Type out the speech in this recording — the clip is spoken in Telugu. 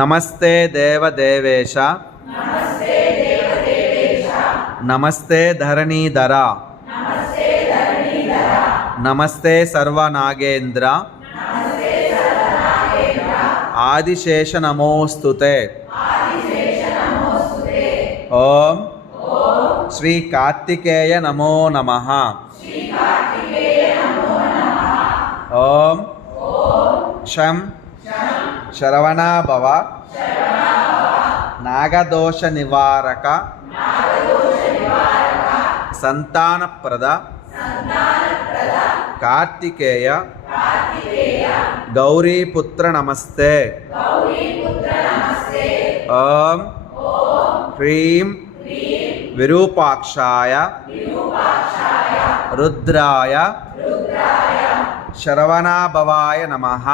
నమస్తే దేవదేవేశ నమస్తే ధరణీధర నమస్తే సర్వనాగేంద్ర ఆదిశేష నమోస్తుతే. ఓం శ్రీ కార్తికేయ నమో నమః. ఓం శం శరవణాభవ నాగదోష నివారక సంతానప్రద కార్తికేయ గౌరీపుత్ర నమస్తే. ఓం హ్రీం విరూపాక్షాయ రుద్రాయ శరవణాభవాయ నమః.